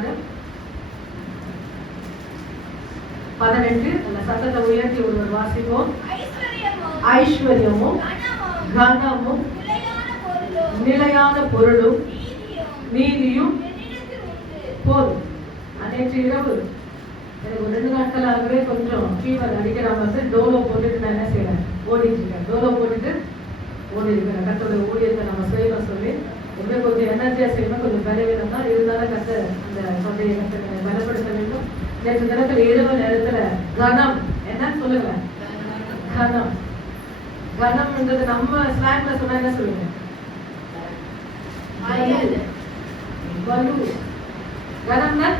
14 18 அந்த சத்தத்தை உயர்த்தி ஒருவர் வாசிப்போம். ஐஸ்வர்யமும் கனமும் நிலையான பொருளும் நீதியும் போதும். நேற்று இரவு எனக்கு ஒரு 2 நாட்களாகவே கொஞ்சம் ஃபீவர் அடிக்கிற மாதிரி டோலோ போட்டுட்டு நான் என்ன செய்யறேன், ஓடிட்டு இருக்கேன். டோலோ போட்டுட்டு ஓடி இருக்கிறேன். கத்தோட ஊழியத்தை நம்ம செய்யணும் சொல்லி எப்படியும் கொஞ்சம் எனர்ஜியா செய்யணும், கொஞ்சம் பலவீனம் தான் இருந்தாலும் கத்த அந்த தொண்டையை கத்த பலப்படுத்த வேண்டும். நேற்று தினத்துல இரவு நேரத்துல கனம் என்ன சொல்லுங்க, கனம். கனம்ன்றது நம்ம ஸ்லாங்ல சொன்னா என்ன சொல்லுங்க, கனம்னா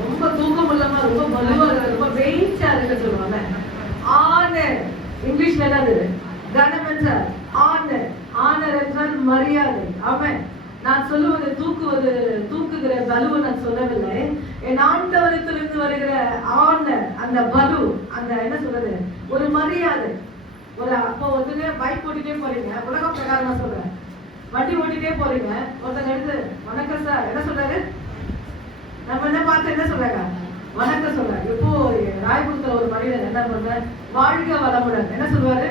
ரொம்ப தூக்கம் இல்லாம ரொம்ப வலுவா ரொம்ப வெயிட்டா இருக்கு சொல்லுவாங்க. ஆனர் இங்கிலீஷ்ல என்னது, கனம் என்றால் ஆனர். ஆனர் என்றால் மரியாதை. ஆமென். நான் சொல்லுவது தூக்குகிற பலுவை நான் சொல்லவில்லை. என் ஆண்டவரத்திலிருந்து வருகிற ஆனர், அந்த பலு, அந்த என்ன சொல்றது, ஒரு மரியாதை. ஒரு அப்போ வந்து பைக் ஓட்டிட்டே போறீங்க, உலக பிரகாரமா சொல்றேன், வண்டி ஓட்டிட்டே போறீங்க, ஒருத்தங்க எடுத்து வணக்கம் சார் என்ன சொல்றாரு, நம்ம என்ன பார்த்து என்ன சொல்றாங்க, வணக்கம் சொல்றாங்க. இப்போ ராயபுரத்துல ஒரு மனிதர் என்ன பண்ற, வாழ்க வளமுடன் என்ன சொல்வாரு,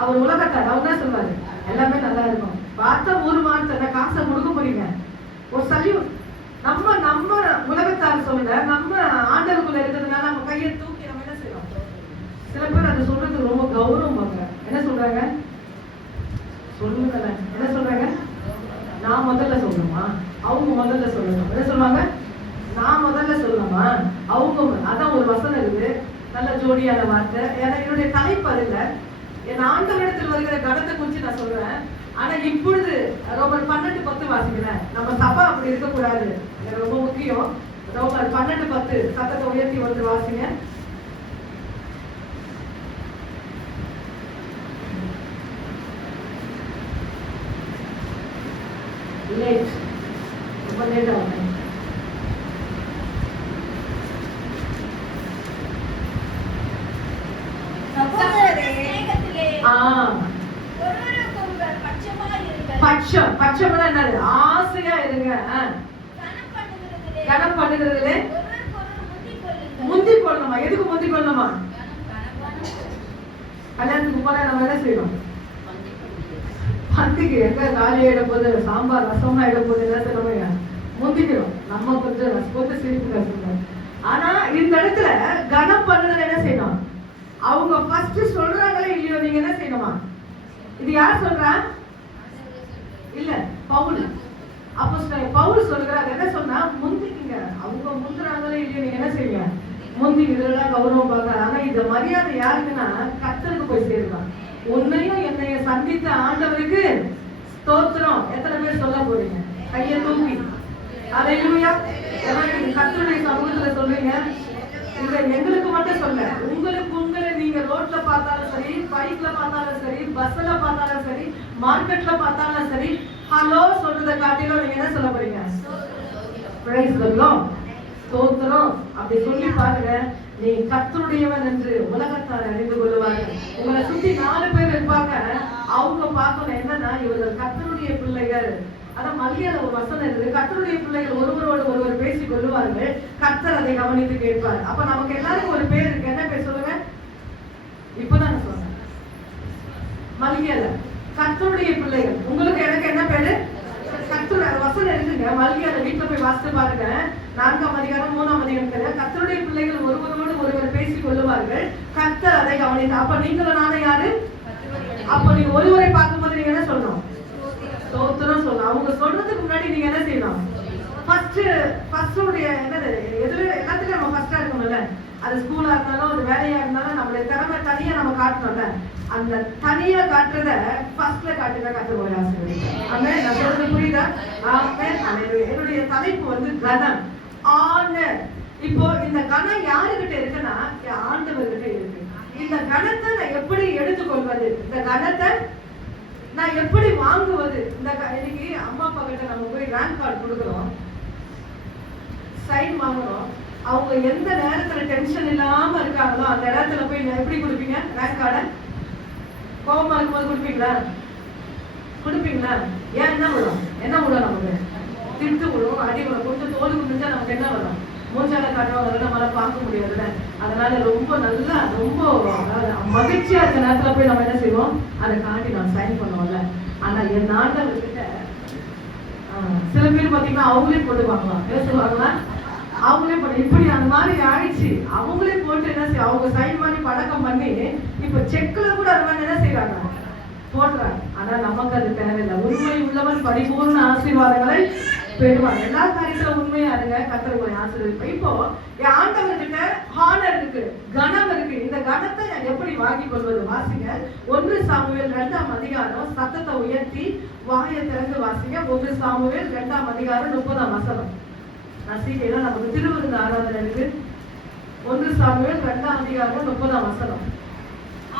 அவர் உலகத்தார், அவர் தான் சொல்வாரு எல்லாமே நல்லா இருக்கும். பார்த்த ஒரு மாதத்தை காசை கொடுக்க போறீங்க, ஒரு சல்யூட். நம்ம உலகத்தார் சொல்ல நம்ம ஆண்டவருக்குள்ள இருக்கிறதுனால நம்ம கையை தூக்கி நம்ம என்ன செய்யறோம். சில பேர் அதை சொல்றதுக்கு ரொம்ப கௌரவம் பார்க்குறேன். என்ன சொல்றாங்க, சொல்லுங்க என்ன சொல்றாங்க, நான் முதல்ல சொல்லணுமா அவங்க முதல்ல சொல்லணும், என்ன சொல்லுவாங்க, நான் முதல்ல சொல்லணுமா அவங்க. அதான் ஒரு வசனம் இருக்குது, நல்ல ஜோடியான வார்த்தை. ஏன்னா என்னுடைய தலைப்பு அது இல்லை, என் ஆண்டவரிடத்தில் வருகிற கனத்தை குறித்து நான் சொல்றேன். ஆனா இப்பொழுது ரோமர் 12:10 வாசிக்கிறேன். நம்ம சபை அப்படி இருக்கக்கூடாது, எனக்கு ரொம்ப முக்கியம். ரோமர் 12:10 சத்தத்தை உயர்த்தி வந்து வாசிங்க. லேட், ரொம்ப லேட் ஆகும். பட்சம், பட்சம்னா என்னது, ஆசையா இருங்க. கனம் பண்ணுகிறதுலே முந்தி கொள்ளணுமா. எதுக்கு முந்தி கொள்ளணுமா, கல்யாணத்துக்கு போனா நம்ம என்ன செய்யணும், பந்திக்கு எங்க காலி ஆயிடும் போது, சாம்பார் ரசமா ஆயிடும் போது என்ன செய்யணுங்க, முந்திக்கிறோம். நம்ம கொஞ்சம் ரசப்போட்டு சிரிப்பு கஷ்டம். ஆனா இந்த இடத்துல கனம் பண்ணுறதுல என்ன செய்யணும், அவங்க ஃபர்ஸ்ட் சொல்றாங்களே இல்லையோ, நீங்க என்ன செய்யணுமா. இது யார் சொல்றா, இல்ல பவுல். அப்போஸ்தலன் பவுல் சொல்றாரு, என்ன சொன்னா, முந்திக்கிங்க. அவங்க முந்துறாங்களே இல்லையோ நீங்க என்ன செய்யுங்க, முந்தி. இதெல்லாம் கௌரவம் பார்க்க. ஆனா இந்த மரியாதை யாருக்குன்னா கர்த்தருக்கு போய் சேருவாங்க. உன்னையும் என்னைய சந்தித்த ஆண்டவருக்கு ஸ்தோத்திரம். எத்தனை பேர் சொல்ல போறீங்க, கையை தூக்கி அல்லேலூயா. கர்த்தருடைய சமூகத்துல சொல்றீங்க. இத எங்களுக்கு மட்டும் சொல்ல, உங்களை நீங்க ரோட்ல பார்த்தாலும் சரி, பைக்ல பார்த்தாலும் சரி, பஸ்ல பார்த்தாலும் சரி, மார்க்கெட்ல பார்த்தாலும் சரி, ஹலோ சொல்றதை காட்டிலும் நீங்க என்ன சொல்ல போறீங்க, பிரைஸ் தி லார்ட், ஸ்தோத்திரம். அப்படி சொல்லி பாருங்க, நீ கர்த்தருடையவன் என்று உலகத்தார் அறிந்து கொள்வார்கள். உங்களை சுத்தி 4 பேர் இருப்பாங்க, அவங்க பார்க்கணும் என்னன்னா இவர்கள் கர்த்தருடைய பிள்ளைகள். அதான் மல்லியால ஒரு வசனம் இருக்கு, கர்த்தருடைய பிள்ளைகள் ஒருவரோடு ஒருவர் பேசிக் கொள்வார்கள், கர்த்தர் அதை கவனித்து கேட்பார். அப்ப நமக்கு எல்லாருக்கும் ஒரு பேர் இருக்கு, என்ன பேர் சொல்லுங்க, இப்பதான் சொல்றேன், மல்லியால கர்த்தருடைய பிள்ளைகள். உங்களுக்கு எனக்கு என்ன பேரு, கர்த்தருடைய வசனம் இருக்குங்க. மல்லியால வீட்டுல போய் வாசித்து பாருங்க, 4ஆம் அதிகாரம் 3ஆம் அதிகாரத்துல கர்த்தருடைய பிள்ளைகள் ஒருவரோடு ஒருவர் பேசிக் கொள்வார்கள், கர்த்தர் அதை கவனித்து. அப்ப நீங்களும் நானும் யாரு, அப்ப நீங்க ஒருவரை பார்க்கும்போது நீங்க என்ன சொல்லணும், ஸ்தோத்திரம் சொல்லணும். அவங்க சொல்றதுக்கு முன்னாடி நீங்க என்ன செய்யணும், ஃபர்ஸ்ட் உடைய என்னது, எதுல எல்லாத்துலயும் நம்ம ஃபர்ஸ்டா இருக்கணும்ல. அது ஸ்கூலா இருந்தாலும் ஒரு வேலையா இருந்தாலும் நம்மளுடைய திறமை தனியா நம்ம காட்டணும்ல. அந்த தனியா காட்டுறத ஃபர்ஸ்ட்ல காட்டுங்க, கத்துக்கோங்க. ஆமென். நான் சொல்றது புரியுதா? ஆமென். என்னுடைய தலைப்பு வந்து கனம், ஆனர். இப்போ இந்த கனம் யாருகிட்ட இருக்குன்னா ஆண்டவர்கிட்ட இருக்கு. இந்த கனத்தை நான் எப்படி எடுத்துக்கொள்வது, இந்த கனத்தை நான் எப்படி வாங்குவது. இந்த இன்னைக்கு அம்மா அப்பா கிட்ட நம்ம போய் ரேங்க் கார்டு கொடுக்குறோம், சைன் வாங்குறோம். அவங்க எந்த நேரத்துல டென்ஷன் இல்லாம இருக்காங்களோ அந்த நேரத்துல போய் எப்படி கொடுப்பீங்க ரேங்க் கார்டை? கோபமா இருக்கும்போது கொடுப்பீங்களா? கொடுப்பீங்களா? ஏன் என்ன விடும் நமக்கு திட்டு விடும், அடி விடும். கொஞ்சம் தோல் முடிஞ்சா நமக்கு என்ன வரும்? மூஞ்சால காட்டுவாங்க, நம்மளால பார்க்க முடியாதுல்ல. அதனால ரொம்ப நல்லா ரொம்ப மகிழ்ச்சியா இருக்க நேரத்துல போய் நம்ம என்ன செய்வோம்? அதை காட்டி நம்ம சைன் பண்ணுவோம்ல. ஆனா என் ஆண்டவர்கிட்ட சில பேர் பாத்தீங்கன்னா அவங்களே போட்டுவாங்களா, என்ன சொல்லுவாங்களா, அவங்களே போட்டு இப்படி அந்த மாதிரி ஆயிடுச்சு. அவங்களே போட்டு என்ன செய்ய, அவங்க சைன் மாதிரி பழக்கம் பண்ணி இப்ப செக்ல கூட அது மாதிரி என்ன செய்யறாங்க, போடுறாங்க. ஆனா நமக்கு அது தேவையில்லை. உண்மை உள்ளவன் பரிபூர்ண ஆசீர்வாதங்களை பெறுவாங்க. எல்லா காரியத்துல உண்மையா இருங்க, கர்த்தர் உங்களை ஆசீர்வதிப்பார். இப்போ என் ஆண்டவர்கிட்ட ஹானர் இருக்கு, கனம் இருக்கு. இந்த கனத்தை நான் எப்படி வாங்கி கொள்வது? வாசிங்க 1 சாமுவேல் 2ஆம் அதிகாரம். சத்தத்தை உயர்த்தி வாயை திறந்து வாசிங்க. 1 சாமுவேல் 2ஆம் அதிகாரம் 30ஆம் வசனம். நசிக்கையில நமக்கு திருவிருந்து ஆராதனை இருக்கு. 1 சாமுவேல் 2ஆம் அதிகாரம் 30ஆம் வசனம்.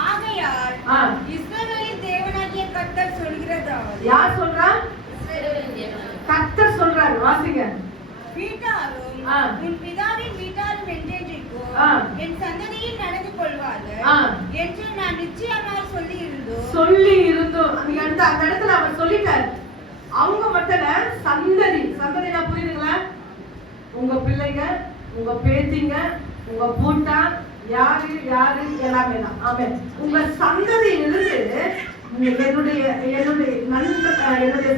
ஆகையால் இஸ்ரவேலின் தேவனாகிய கர்த்தர் சொல்கிறதாவது. யார் சொல்றா? கர்த்தர் சொல்றாரு. வாசிங்க. வீட்டாரும் உன் பிதாவின் வீட்டாரும் என்றென்றைக்கும் என் சந்ததியில் நடந்து கொள்வார்கள் என்று நான் நிச்சயமாக சொல்லி இருந்தோம். அந்த இடத்துல அவர் சொல்லிட்டார். அவங்க மட்டும் சந்ததி, சந்ததினா புரியுதுங்களா? உங்க பிள்ளைங்க, உங்க பேத்திங்க, உங்க பூட்டா, யாரு யாரு எல்லாமே தான். ஆமே. உங்க சந்ததியிலிருந்து என்னுடைய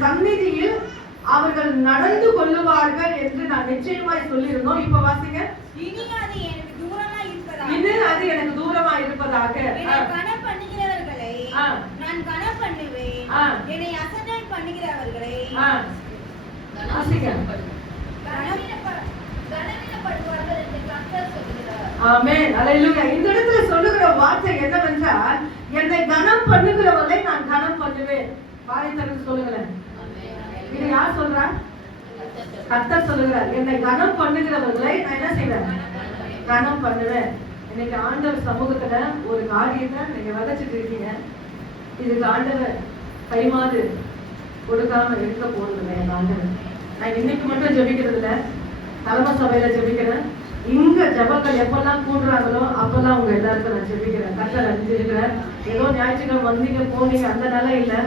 சந்நிதியில் அவர்கள் நடந்து கொள்ளுவார்கள் என்று நான் நிச்சயமாய் சொல்லியிருந்தோம். இப்ப வாசிங்க. இது அது எனக்கு தூரமா இருப்பதாக கனம் பண்ணுகிறவர்களை நான் கனம் பண்ணுவேன், என்னை அசட்டை பண்ணுகிறவர்களை வாசிங்க. கனவீனப்படுவார்கள் என்று கர்த்தர் சொல்கிறார். ஆமென். அல்லேலூயா. இந்த இடத்துல சொல்லுகிற வார்த்தை என்னவென்றால், என்னை கனம் பண்ணுகிறவர்களை நான் கனம் பண்ணுவேன். வாயை திறந்து சொல்லுங்களேன். இது யார் சொல்றா? கர்த்தர் சொல்லுகிறார். என்னை கனம் பண்ணுகிறவர்களை நான் என்ன செய்வேன்? கனம் பண்ணுவேன். இன்னைக்கு ஆண்டவர் சமூகத்துல ஒரு காரியத்தை நீங்க விதைச்சிட்டு இருக்கீங்க. இதுக்கு ஆண்டவர் கைமாறு கொடுக்காம இருக்க போறதில்லை. என் ஆண்டவர் நான் இன்னைக்கு மட்டும் ஜெபிக்கிறது இல்லை, தலைமை சபையில ஜெபிக்கிறேன். இங்க ஜபங்கள் எப்பெல்லாம் கூடுறாங்களோ அப்பெல்லாம் உங்க எல்லாருக்கும் நான் ஜெபிக்கிறேன். கர்த்தர் அறிஞ்சிருக்கிறேன். ஏதோ ஞாயிற்றுக்கிழமை வந்தீங்க போனீங்க அந்த நிலை இல்லை.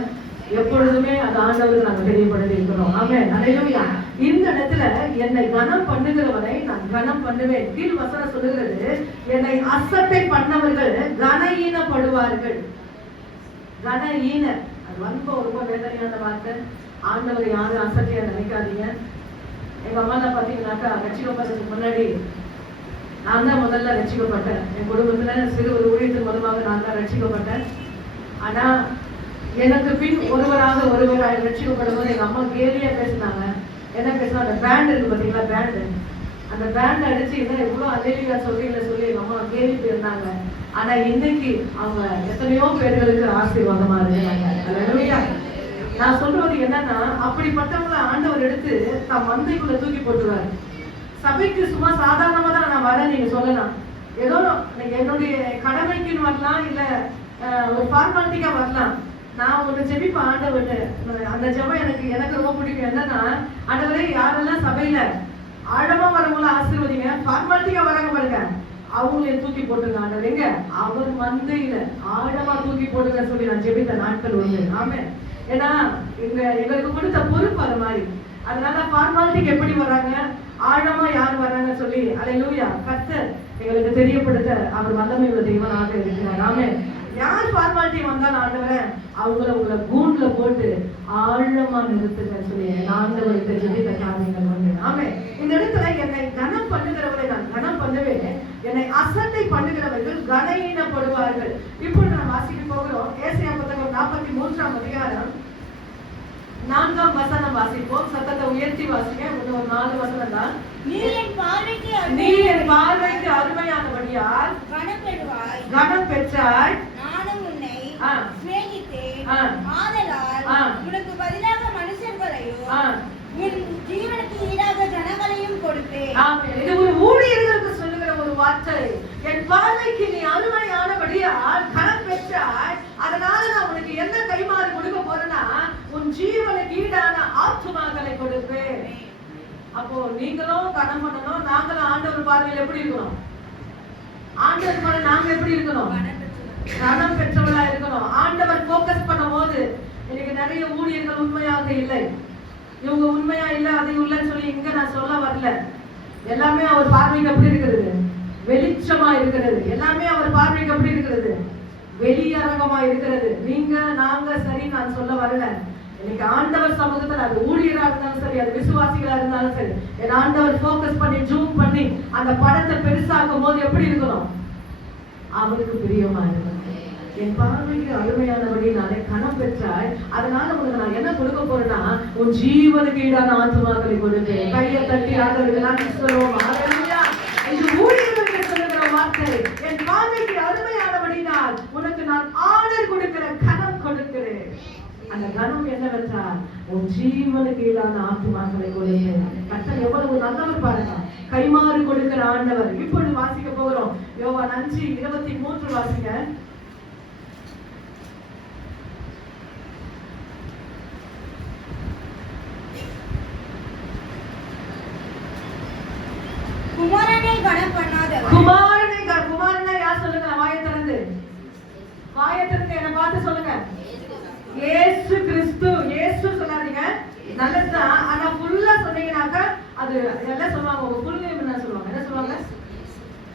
எப்பொழுதுமே அந்த ஆண்டவருக்கு நாங்கள் தெரியப்படுத்தி இருக்கிறோம். ஆமென். அல்லேலூயா. இந்த இடத்துல என்னை கனம் பண்ணுகிறவரை நான் கனம் பண்ணுவேன். கீழ் வசனம் சொல்லுகிறது, என்னை அசட்டை பண்ணவர்கள் கனஈனப்படுவார்கள். கனஈன அது ரொம்ப வேதனையான வார்த்தை. ஆண்டவரை யாரும் அசட்டையா நினைக்காதீங்க. எங்க அம்மா தான் பாத்தீங்கன்னாக்கா ரட்சிக்கப்படுறதுக்கு முன்னாடி நான் தான் முதல்ல ரட்சிக்கப்பட்டேன். என் குடும்பத்துல சிறு ஒரு ஊழியத்தின் மூலமாக நான் தான் ரட்சிக்கப்பட்டேன். ஆனா எனக்கு பின் ஒருவராக ரட்சிக்கப்படும்போது எங்க அம்மா கேலியா பேசினாங்க. என்ன பேசினா, அந்த பேண்ட் இருக்கு பாத்தீங்களா, பேண்டு, அந்த பேண்ட் அடிச்சு என்ன எவ்வளவு அல்லேலூயா சொல்லி எங்க அம்மா கேலி போயிருந்தாங்க. ஆனா இன்னைக்கு அவங்க எத்தனையோ பேர்களுக்கு ஆசீர்வாதமா இருக்கிறாங்க. அல்லேலூயா. நான் சொல்றது என்னன்னா, அப்படிப்பட்டவங்களை ஆண்டவர் எடுத்து தம் மந்தைக்குள்ள தூக்கி போட்டுருவாரு. சபைக்கு சும்மா சாதாரணமா தான் நான் வரேன் நீங்க சொல்லலாம். ஏதோ என்னுடைய கடமைக்குன்னு வரலாம், இல்ல ஒரு ஃபார்மாலிட்டிக்கா வரலாம். நான் ஒரு ஜெபிப்ப ஆண்டவர், அந்த ஜெபம் எனக்கு ரொம்ப பிடிக்கும். என்னன்னா, ஆண்டவரே யாரெல்லாம் சபையில ஆழமா வரவங்கள ஆசீர்வதிங்க, ஃபார்மாலிட்டிக்கா வராங்க பாருங்க, அவங்களே தூக்கி போட்டுங்க ஆண்டவரேங்க, அவர் மந்தையில ஆழமா தூக்கி போட்டுங்க சொல்லி நான் ஜெபித்த நாட்கள் உண்டு. ஆமே. ஏன்னா எங்களுக்கு கொடுத்த பொறுப்பு அது மாதிரி. அதனால ஃபார்மாலிட்டிக்கு எப்படி வர்றாங்க, ஆழமா யார் வர்றாங்க சொல்லி அல்லேலூயா கர்த்தர் எங்களுக்கு தெரியப்படுத்த அவர் வல்லமை உள்ள தெய்வனாக இருக்கிறார். ஆமே. யார் ஃபார்மாலிட்டி வந்தாலும் ஆண்டவரை உங்களை கூண்டுல போட்டு ஆழமா நிறுத்துங்க சொல்லி ஆண்டவருக்கு ஜெபித்த காரியங்கள் வந்து. ஆமே. இந்த இடத்துல என்னை கனம் பண்ணுகிறவரை நான் கனம் பண்ணுவேன், என்னை அசட்டை பண்ணுகிறவர்கள் கனஈனப்படுவார்கள். இப்பொழுது நான் வாசிக்க போகிறோம். ஏசாயா புத்தகம் 43ஆம் அதிகாரம் 4ஆம் வசனம் வாசிப்போம். சத்தத்தை உயர்த்தி வாசிங்க. இன்னும் ஒரு 4 வசனம் தான். நீ என் பார்வைக்கு அருமையானபடியால் கனம் பெற்றாய், நானும் உன்னை சிநேகித்தேன். ஆதலால் உனக்கு பதிலாக மனுஷர்களையும் உன் ஜீவனுக்கு ஈடாக ஜனங்களையும் கொடுப்பேன். இது ஒரு ஊழியர்களுக்கு சொல்லுகிற ஒரு வார்த்தை. என் பார்வைக்கு நீ அருமையானபடியால் கனம் பெற்றாய், அதனால நான் உனக்கு என்ன கைமாறு கொடுக்க போறேன்னா, உன் ஜீவனுக்கு ஈடான ஆத்துமாக்களை கொடுப்பேன். அப்போ நீங்களும் கனம் பண்ணணும், நாங்களும் ஆண்டவர் பார்வையில் எப்படி இருக்கணும், ஆண்டவர் பார்வை நாங்க எப்படி இருக்கணும், கனம் பெற்றவளா இருக்கணும். ஆண்டவர் போக்கஸ் பண்ணும் போது இன்னைக்கு நிறைய ஊழியர்கள் உண்மையாக இல்லை. இவங்க உண்மையா இல்ல அது இல்லைன்னு சொல்லி இங்க நான் சொல்ல வரல. எல்லாமே அவர் பார்வைக்கு எப்படி இருக்கிறது? வெளிச்சமா இருக்கிறது. எல்லாமே அவர் பார்வைக்கு எப்படி இருக்கிறது? வெளியரங்கமா இருக்கிறது. நீங்க நாங்க சரி நான் சொல்ல வரல. இன்னைக்கு ஆண்டவர் சமூகத்துல அது ஊழியரா இருந்தாலும் சரி, அது விசுவாசிகளா இருந்தாலும் சரி, என் ஆண்டவர் போக்கஸ் பண்ணி ஜூம் பண்ணி அந்த படத்தை பெருசாக்கும் போது எப்படி இருக்கணும்? அவருக்கு பிரியமா இருக்கணும். என் பார்வைக்கு அருமையானபடி நானே கணம் பெற்றாய், அதனால உனக்கு நான் என்ன கொடுக்க போறேன்னா உன் ஜீவனுக்கு ஈடான ஆத்துமாக்களை கொடுப்பேன். கையை தட்டி ஆதரவு நான் சொல்லுவோம். இது ஊழியர்களுக்கு சொல்லுகிற வார்த்தை. என் பார்வைக்கு அருமையானபடினால் உனக்கு நான் ஆர்டர் கொடுக்கிற கணம் கொடுக்கிறேன். அந்த கணம் என்னவென்றால் உன் ஜீவனுக்கு ஈடான ஆத்துமாக்களை கொடுக்கிறேன். கர்த்தர் எவ்வளவு நல்லவர் பாருங்க. கைமாறு கொடுக்கிற ஆண்டவர். இப்பொழுது வாசிக்க போகிறோம். யோவான் 5:23 வாசிங்க. குமாரனை கனம் பண்ணாதவர். குமாரனை யார் சொல்லுங்க? வாயை திறந்து என்ன பார்த்து சொல்லுங்க. இயேசு கிறிஸ்து. இயேசு சொல்லாதீங்க, நல்லதுதான். ஆனா ஃபுல்லா சொன்னீங்கன்னாக்கா அது எல்லாம் சொல்லுவாங்க. உங்க ஃபுல் நேம் என்ன சொல்லுவாங்க? என்ன சொல்லுவாங்க?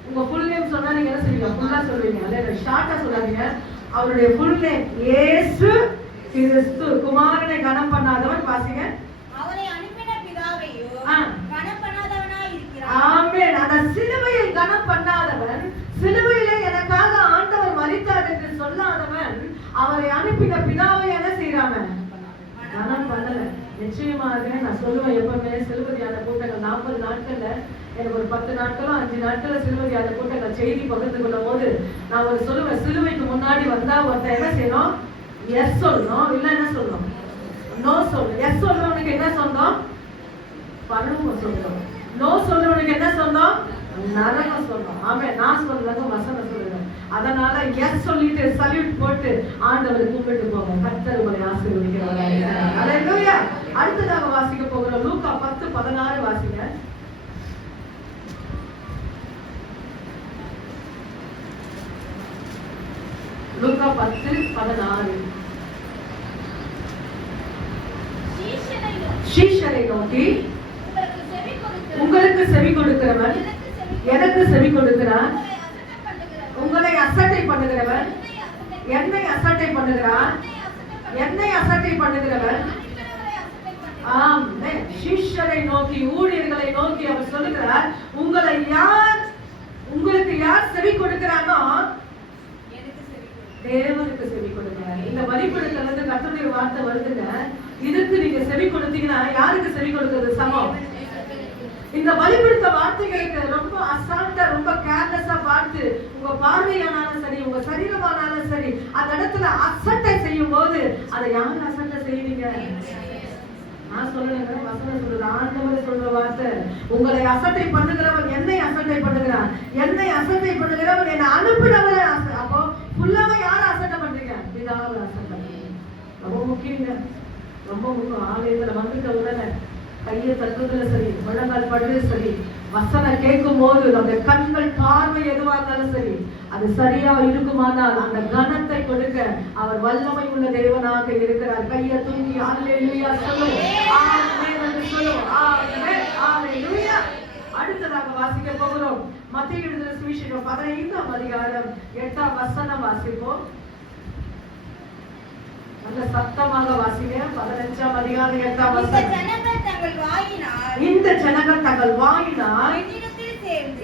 உங்க ஃபுல் நேம் சொன்னா நீங்க என்ன சொல்லுவீங்க? ஃபுல்லா சொல்லுவீங்க. இல்ல ஷார்ட்டா சொல்லாதீங்க. அவருடைய ஃபுல் நேம் இயேசு கிறிஸ்து. குமாரனை கனம் பண்ணாதவன். வாசிங்க. அவரை அனுப்பின பிதாவையோ கனம் பண்ணாதவனாய் இருக்கிறான். ஆமென். அந்த சிலுவையை கனம் பண்ணாதவன், சிலுவையிலே எனக்காக ஆண்டவர் மரித்தார் என்று சொல்லாதவன், அவரை அனுப்பின பிதாவை என்ன செய்யறாங்க? கனம் பண்ணல. நிச்சயமாக நான் சொல்லுவேன், எப்பவுமே சிலுவதியான கூட்டங்கள் 40 நாட்கள்ல எனக்கு ஒரு 10 நாட்களோ 5 நாட்களோ சிலுவதியான கூட்டங்கள் செய்தி பகிர்ந்து கொள்ளும் போது நான் ஒரு சொல்லுவேன், சிலுவைக்கு முன்னாடி வந்தா ஒருத்தர் என்ன செய்யணும்? எஸ் சொல்லணும், இல்ல என்ன சொல்லணும்? நோ சொல்லணும். எஸ் சொல்றவனுக்கு என்ன சொந்தம்? பரலோகம் சொந்தம். நோ சொல்றவனுக்கு என்ன சொந்தம்? நரகம் சொந்தம். ஆமே. நான் சொல்றதுக்கு வசனம் சொல்லுவேன். அதனால எஸ் சொல்லிட்டு சல்யூட் போட்டு ஆண்டவரை கூப்பிட்டு போங்க. கர்த்தர் உங்களை ஆசீர்வதிக்கிறவராக இருக்கிறார். ஹல்லேலூயா. அடுத்ததாக வாசிக்க போகிறோம். லூக்கா 10:16 வாசிங்க. லூக்கா 10:16. சீஷரை நோக்கி உங்களுக்கு செவி கொடுக்கிறவன் எனக்கு செவி கொடுக்கிறான். உங்களை அசட்டை பண்ணுகிறவன் என்னை அசட்டை பண்ணுகிறான். என்னை அசட்டை பண்ணுகிறவன். ஆமென். சீஷரை நோக்கி, ஊழியர்களை நோக்கி அவர் சொல்லுகிறார், உங்களுக்கு யார் செவி கொடுக்கிறானோ தேவனுக்கு செவி கொடுக்கிறார். இந்த வழிபடுத்தல இருந்து கர்த்தருடைய வார்த்தை வருதுங்க. இதுக்கு நீங்க செவி கொடுத்தீங்கன்னா யாருக்கு செவி கொடுக்கிறது சமம்? இந்த வழிபடுத்த வார்த்தைகளுக்கு ரொம்ப அசால்ட்டா, ரொம்ப கேர்லெஸ்ஸா பார்த்து உங்க பார்வையானாலும் சரி, உங்க சரீரமானாலும் சரி, அந்த இடத்துல அசட்டை செய்யும் போது அதை யாரு அசட்டை செய்வீங்க? நான் சொல்லலைங்க, வசனம் சொல்றது. ஆண்டவர் சொல்ற வார்த்தை, உங்களை அசட்டை பண்ணுகிறவன் என்னை அசட்டை பண்ணுகிறான், என்னை அசட்டை பண்ணுகிறவன் என்னை அனுப்பினவரை. அப்போ ஃபுல்லாவே யாரை அசட்டை பண்றீங்க? பிதாவை அசட்டை. ரொம்ப முக்கியங்க, ரொம்ப முக்கியம். ஆலயத்துல வந்துட்ட உடனே கையை தட்டுறதுல சரி, முழங்கால் படுறது சரி, வசனம் கேட்கும் போது நம்முடைய கண்கள் பார்வை எதுவா இருந்தாலும் சரி, அது சரியா இருக்குமானால் அந்த கனத்தை கொடுக்க அவர் வல்லமை உள்ள தேவனாக இருக்கிறார். கையை தூக்கி அல்லேலூயா சொல்லுவோம். ஆமென் என்று சொல்லுவோம். ஆமென், அல்லேலூயா. அடுத்ததாக வாசிக்க போகிறோம். மத்தேயு எழுதின சுவிசேஷம் 15ஆம் அதிகாரம் 8ஆம் வசனம் வாசிப்போம். நல்ல சத்தமாக வாசிங்க. 15ஆம் அதிகாரம் 8ஆம் வசனம். இந்த ஜனங்கள் தங்கள் வாயினால்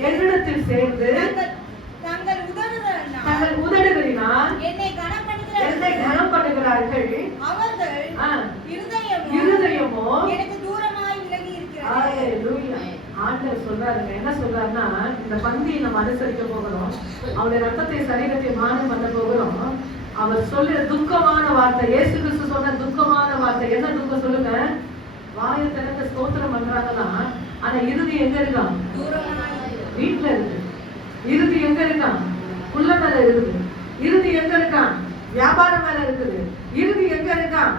என்னிடத்தில் சேர்ந்து தங்கள் உதடுகளினால் என்னை கனம் பண்ணுகிறார்கள். இருதயமோ எனக்கு தூரமாய் விலகி இருக்கிறது. ஹல்லேலூயா. ஆண்டவர் சொல்றாருங்க, என்ன சொல்றாருன்னா, இந்த பந்தியை நம்ம அனுசரிக்க போகிறோம், அவருடைய ரத்தத்தை சரீரத்தை மானம் பண்ண போகிறோம். அவர் சொல்லுற துக்கமான வார்த்தை, இயேசு கிறிஸ்து சொன்ன துக்கமான வார்த்தை என்ன துக்கம் சொல்லுங்க? வாயை திறந்து ஸ்தோத்திரம் பண்றாங்கன்னா, ஆனா இறுதி எங்க இருக்கான்? வீட்டுல இருக்கு. இறுதி எங்க இருக்கான்? புள்ள மேல இருக்குது. இறுதி எங்க இருக்கான்? வியாபாரம் மேல இருக்குது. இறுதி எங்க இருக்கான்?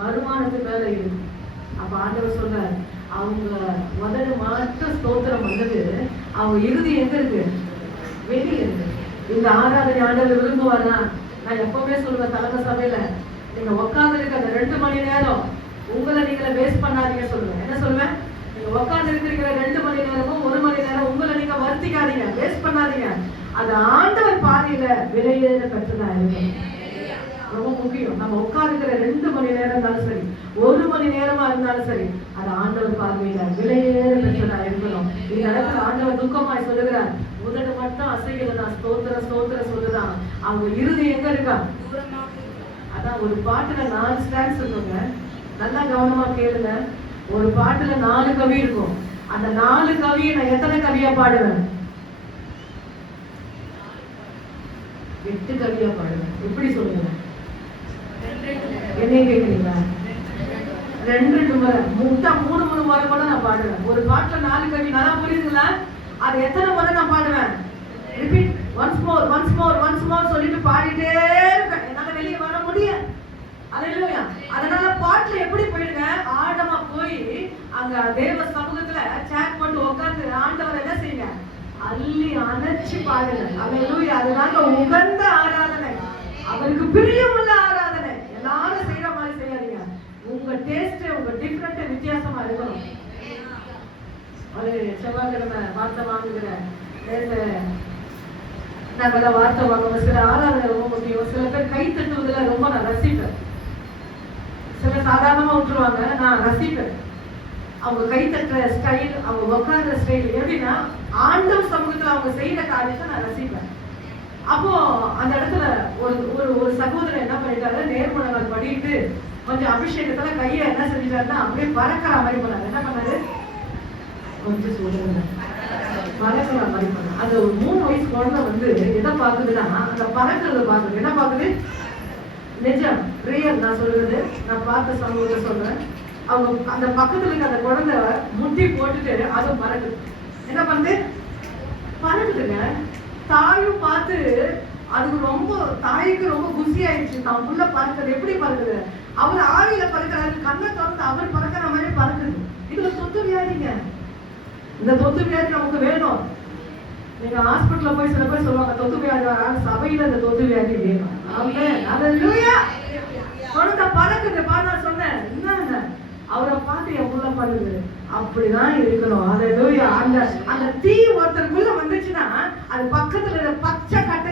வருமானத்து மேல இருக்கு. அப்ப ஆண்டவர் சொல்றாரு, அவங்க முதல்ல மாற்ற ஸ்தோத்திரம் பண்ணது, அவங்க இறுதி எங்க இருக்கு? வெளியே இருக்கு. இந்த ஆராதனை ஆண்டவர் விரும்புவாரா? நான் எப்பவுமே சொல்லுவேன், தலைமை சபையில நீங்க உட்கார்ந்து இருக்க அந்த 2 மணி நேரம் உங்களை நீங்களே வேஸ்ட் பண்ணாதீங்க சொல்லுவேன். என்ன சொல்லுவேன்? நீங்க உட்கார்ந்து இருக்கிற 2 மணி நேரமும் 1 மணி நேரம் உங்களை நீங்க வருத்திக்காதீங்க, வேஸ்ட் பண்ணாதீங்க. அது ஆண்டவர் பாதையில விலையேற பெற்றதா இருக்கும். ரொம்ப முக்கியம். நம்ம உட்கார்ந்துக்கிற 2 மணி நேரம் இருந்தாலும் சரி, 1 மணி நேரமா இருந்தாலும் சரி, அது ஆண்டவர் பார்வையில விலையேற பெற்றதா இருக்கணும். இந்த இடத்துல ஆண்டவர் துக்கமாய் சொல்லுகிறார், உதடு மட்டும் அசைகிறதா, ஸ்தோத்திர ஸ்தோத்திர சொல்லுதான். அவங்க இறுதி எங்க இருக்கா? அதான் ஒரு பாட்டுல 4 ஸ்டான்ஸ் இருக்குங்க. நல்லா கவனமா கேளுங்க. ஒரு பாட்டுல 4 கவி இருக்கும். அந்த 4 கவியை நான் எத்தனை கவியா பாடுவேன்? 8 கவியா பாடுவேன். எப்படி சொல்லுங்க? என்ன கேக்குறீங்களா? 2 முறை, 3 முறை கூட நான் பாடுவேன். ஒரு பாட்டுல 4 கவி. நல்லா புரியுதுங்களா? அது எத்தனை முறை நான் பாடுவேன்? ரிப்பீட், ஒன்ஸ் மோர் சொல்லிட்டு பாடிட்டே இருப்பேன். என்னால வெளியே வர முடியாது. அல்லேலூயா. அதனால பாட்டுல எப்படி போயிடுங்க, ஆழமா போய் அங்க தேவ சமூகத்துல சேட் போட்டு உட்கார்ந்து ஆண்டவர் என்ன செய்யுங்க, அள்ளி அணைச்சு பாடுங்க. அல்லேலூயா. அதனால உகந்த ஆராதனை, அவருக்கு பிரியமுள்ள ஆராதனை. எல்லாரும் செய்யற மாதிரி செய்யாதீங்க. உங்க டேஸ்ட், உங்க டிஃபரெண்ட் வித்தியாசமா இருக்கணும். அது செவ்வாய்க்கிழமை வார்த்தை வாங்குகிற நாங்கள் வார்த்தை வாங்குவோம். சில ஆராதனை ரொம்ப முக்கியம். சில பேர் கை தட்டுவதில் ரொம்ப நான் ரசிப்பேன். சில சாதாரணமா விட்டுருவாங்க, நான் ரசிப்பேன். அவங்க கை தட்டுற ஸ்டைல், அவங்க உட்கார்ற ஸ்டைல் எப்படின்னா, ஆண்டவர் சமூகத்துல அவங்க செய்யற காரியத்தை நான் ரசிப்பேன். அப்போ அந்த இடத்துல ஒரு சகோதரர் என்ன பண்ணிட்டாரு, நேர்மணங்கள் பண்ணிட்டு கொஞ்சம் அபிஷேகத்துல கையை என்ன செஞ்சிட்டாருன்னா அப்படியே பறக்கிற மாதிரி பண்ணாரு. என்ன பண்ணாரு? கொஞ்சம் சொல்லுங்க, பறக்கிற மாதிரி பண்ணாரு. அது ஒரு 3 வயசு குழந்தை வந்து எதை பாக்குதுன்னா, அந்த பறக்கிறத பாக்குது. என்ன பாக்குது? நிஜம், ரியல். நான் சொல்றது நான் பார்த்த சமூகத்தை சொல்றேன். அவங்க அந்த பக்கத்துல இருக்க அந்த குழந்தை முட்டி போட்டுட்டு அதுவும் பறக்குது. என்ன பண்ணுது? பறக்குதுங்க. தாயும் பார்த்து அதுக்கு ரொம்ப, தாய்க்கு ரொம்ப குசி ஆயிடுச்சு. தான் உள்ள பறக்குது. எப்படி பறக்குது? அவர் ஆவியில பறக்கிறாரு, கண்ணை திறந்து அவர் பறக்கிற மாதிரி பறக்குது. இதுல தொத்து வியாதிங்க. இந்த தொத்து வியாதி நமக்கு வேணும். நீங்க ஹாஸ்பிட்டல்ல போய் சில பேர் சொல்லுவாங்க, தொத்து வியாதி சபையில இந்த தொத்து வியாதி வேணும். குழந்தை பறக்குது. பாரு, சொன்னேன் என்ன, அவரை பார்த்து என் உள்ள பறக்குது. அப்படிதான் இருக்கணும். அந்த தீ ஒருத்தருக்குள்ள வந்துச்சுன்னா அது பக்கத்துல பச்சை கட்டையா